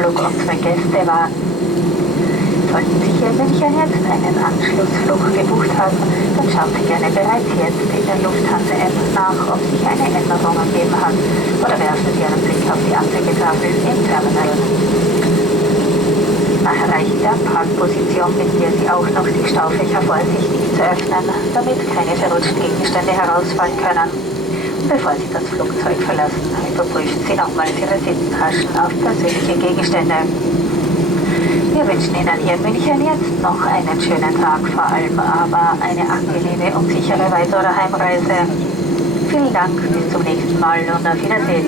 Anschlussflug unsere Gäste warten. Sollten Sie hier in München jetzt einen Anschlussflug gebucht haben, dann schauen Sie gerne bereits jetzt in der Lufthansa-App nach, ob sich eine Änderung ergeben hat, oder werfen Sie einen Blick auf die Anzeigetafel im Terminal. Nach Erreichen der Parkposition bitten wir Sie auch noch, die Staufächer vorsichtig zu öffnen, damit keine verrutschten Gegenstände herausfallen können. Und bevor Sie das Flugzeug verlassen, überprüfen Sie nochmals Ihre Sitztaschen auf persönliche Gegenstände. Wir wünschen Ihnen hier in München jetzt noch einen schönen Tag, vor allem aber eine angenehme und sichere Weiter- oder Heimreise. Vielen Dank, bis zum nächsten Mal und auf Wiedersehen.